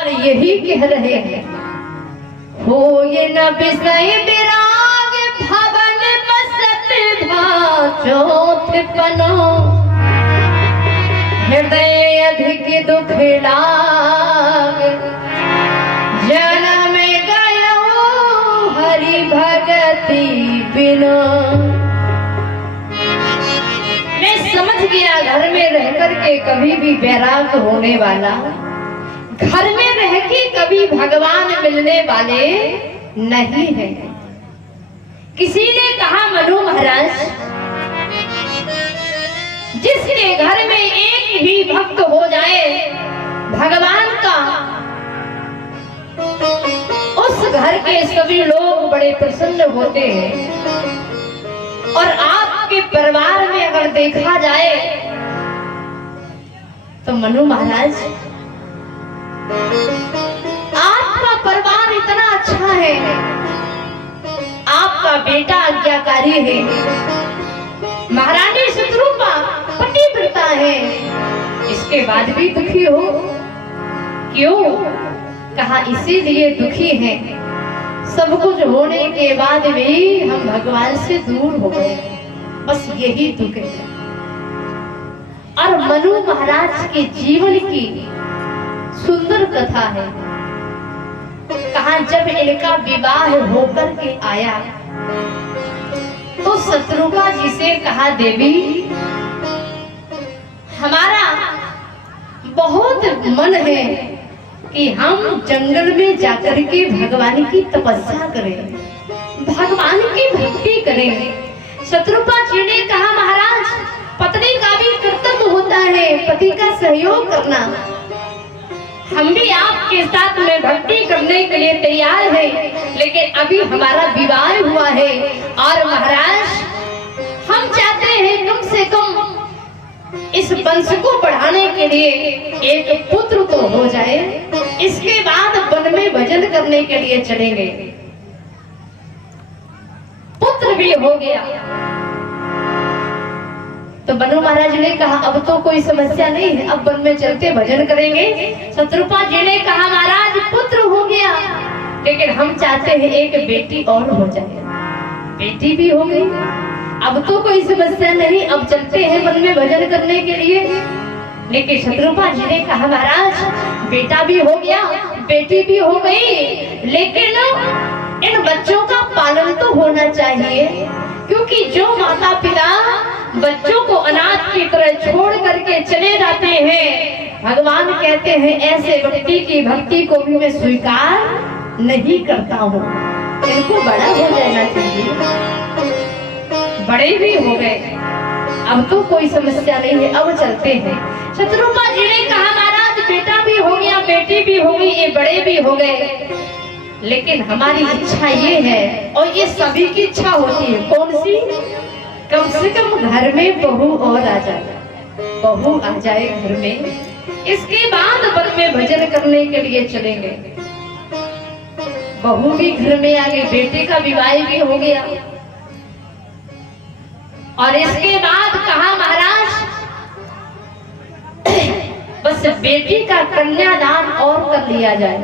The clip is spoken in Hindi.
और यही कह रहे हैं, हो ये न बिसय विराग भवन बसत चौथ पनो, हृदय अधिक दुख लाग जन्म गयो हरि भगति बिनो। मैं समझ गया घर में रह करके कभी भी वैराग होने वाला, घर में रह के कभी भगवान मिलने वाले नहीं है। किसी ने कहा, मनु महाराज, जिसके घर में एक भी भक्त हो जाए भगवान का, उस घर के सभी लोग बड़े प्रसन्न होते हैं। और आपके परिवार में अगर देखा जाए तो मनु महाराज, आपका परिवार इतना अच्छा है, आपका बेटा आज्ञाकारी है, महारानी शत्रुपा पतिव्रता है, इसके बाद भी दुखी हो क्यों? कहा, इसीलिए दुखी है, सब कुछ होने के बाद भी हम भगवान से दूर हो गए, बस यही दुख है। और मनु महाराज के जीवन की सुंदर कथा है। कहा, जब इनका विवाह होकर के आया तो शत्रुघ्न जी से कहा, देवी हमारा बहुत मन है कि हम जंगल में जाकर के भगवान की तपस्या करें, भगवान की भक्ति करें। शत्रुघ्न जी ने कहा, महाराज, पत्नी का भी कर्तव्य होता है पति का सहयोग करना, हम भी आपके साथ में भक्ति करने के लिए तैयार हैं, लेकिन अभी हमारा विवाह हुआ है और महाराज हम चाहते हैं कम से कम इस वंश को बढ़ाने के लिए एक पुत्र तो हो जाए, इसके बाद वन में भजन करने के लिए चलेंगे। पुत्र भी हो गया तो मनु महाराज ने कहा, अब तो कोई समस्या नहीं है, अब वन में चलते भजन करेंगे। शत्रुपा जी ने कहा, महाराज पुत्र हो गया, लेकिन हम चाहते हैं एक बेटी और हो जाए। बेटी भी हो गई, अब तो कोई समस्या नहीं, अब चलते हैं वन में भजन करने के लिए। लेकिन शत्रुपा जी ने कहा, महाराज बेटा भी हो गया, बेटी भी हो गई, लेकिन इन बच्चों का पालन तो होना चाहिए, क्योंकि जो माता पिता बच्चों को अनाथ की तरह छोड़ करके चले जाते हैं, भगवान कहते हैं ऐसे व्यक्ति की भक्ति को भी मैं स्वीकार नहीं करता हूँ, इनको बड़ा हो जाना चाहिए। बड़े भी हो गए, अब तो कोई समस्या नहीं है, अब चलते हैं। शत्रुघ्न जी ने कहा, महाराज बेटा भी हो गया, बेटी भी हो गई, ये बड़े भी हो गए, लेकिन हमारी इच्छा ये है, और ये सभी की इच्छा होती है, कौन सी? कम से कम घर में बहू और आ जाए, बहू आ जाए घर में, इसके बाद वन में भजन करने के लिए चलेंगे। बहू भी घर में आ गई, बेटे का विवाह भी हो गया, और इसके बाद कहा, महाराज बस बेटी का कन्यादान और कर लिया जाए।